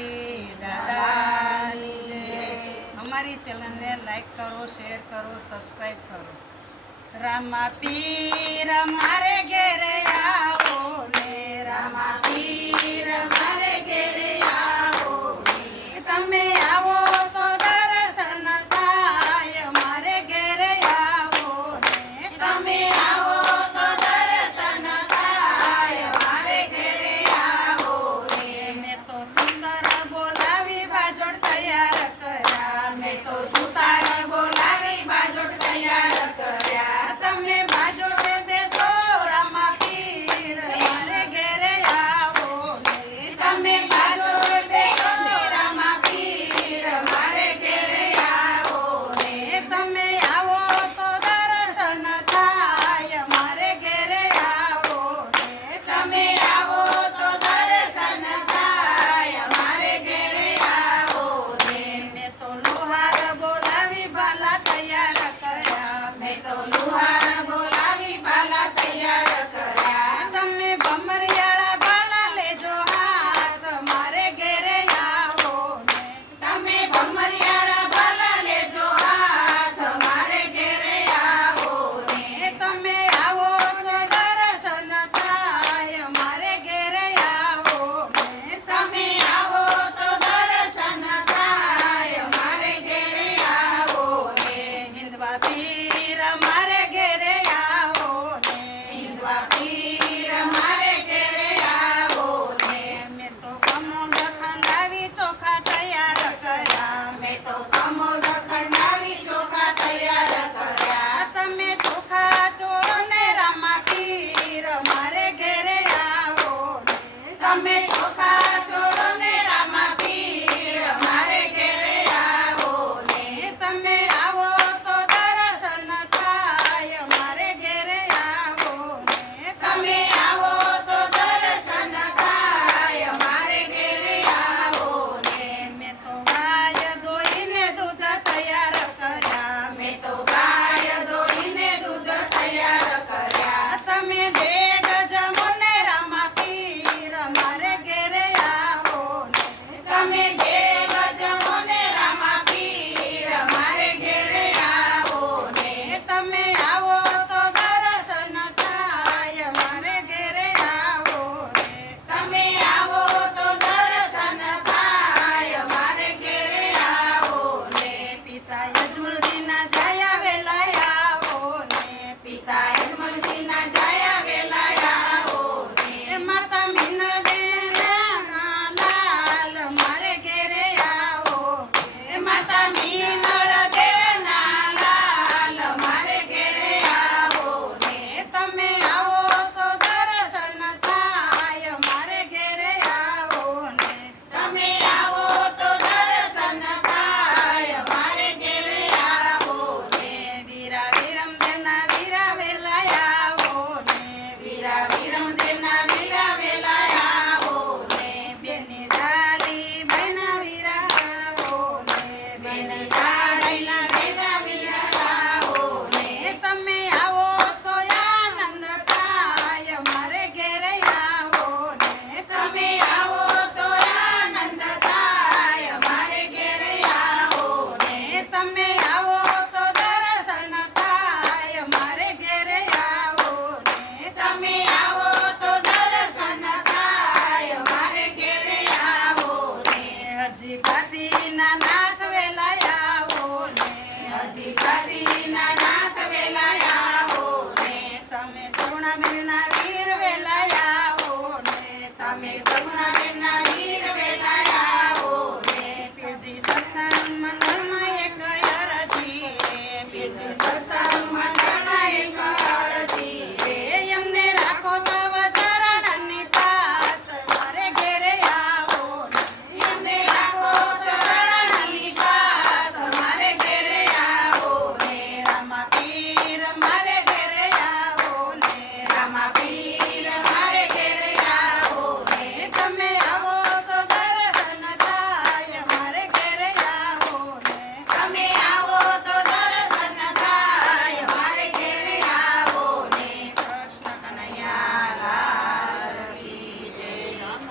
ગણપતિ દાદાની જય। हमारी चैनल ने लाइक करो, शेयर करो, सब्सक्राइब करो। रामा पीर मारे घेरे आओ ने, रामा पीर मारे घेरे आओ ने। तमे आवो तो दर्शन थाय मारे घेरे आओ ने। तमे आवो तो दर्शन थाय मारे घेरे आओ ने। मैं तो सुंदर बोलावी बाजोड़ तैयार कर्या, मैं तो सुतार बोलावी बाजोड़ तैयार कर्या। तमे बाजोड़े बेसो रामा पीर मारे घेरे आवो ने। तमे बाजोड़े बेसो रामा पीर मारे घेरे आवो ने। तमे आवो तो दर्शन थाय मारे घेरे आवो ने। तमे आवो तो दर्शन थाय मारे घेरे आवो ने। मैं तो लोहार बोलावी बाला तैयार कर्या, मैं तो लोहार बोलावी बाला तैयार कर्या। तमे भमरियाळा बाळा लेजो हाथ मारे घेरे आवो ने। तमे भमरियाळा बाळा लेजो हाथ मारे घेरे आवो ने। तमे आवो तो दर्शन थाय मारे घेरे आवो ने। तमे आवो तो दर्शन थाय मारे घेरे आवो ने। हिंदवा पीर मारे घेरे आवो ने। हिंदवा पीर मारे घेरे आवो ने। मैं तो कमोद खंडावी चोखा तैयार कर्या, मैं तो कमोद खंडावी चोखा तैयार कर्या। तमे चोखा चोळो ने रामा पीर मारे घेरे आवो ने। तमे चोखा चोळो ने रामा पीर मारे घेरे आवो ने। तमे आवो तो दर्शन थाय मारे घेरे आवो ने। तमे आवो तो दर्शन थाय मारे घेरे आवो ने। मैं तो गाय दोईने दूध तैयार कर्या, मैं तो गाय दोईने दूध तैयार कर्या। तमे देड जमो ने रामा पीर मारे घेरे आवो ने। तमे देड जमो ने रामा पीर मारे घेरे आवो ने। तमे आवो तो दर्शन थाय मारे घेरे आवो ने। तमे आवो तो दर्शन थाय मारे घेरे आवो ने। पिता यजमलजी ना जाया वेला आवो ने। पिता यजमलजी ना जाया वेला आवो ने। माता मीनळ देना लाल मारे घेरे आवो ने। माता मीनळ देना लाल मारे घेरे आवो ने। तमे आवो तो दर्शन थाय मारे घेरे आवो ने। तमे आवो तो दर्शन थाय मारे घेरे आवो ने। वीरा वीरम देना वीरा वेला आवो ने। वीरा वीरम देना वीरा वेला आवो ने। बेनी डाली बहना वीरा आवो ने। बेनी डाली बहना वीरा आवो ने। तमे आवो तो आनंद थाय मारे घेरे आवो ने। तमे आवो तो आनंद थाय मारे घेरे आवो ने। तमे आवो तो दर्शन थाय मारे घेरे आवो ने। तमे आवो तो दर्शन थाय मारे घेरे आवो ने। हरजी गादी ना नाथ वेला आवो ने। हरजी गादी ना नाथ वेला आवो ने। समे सोना बेना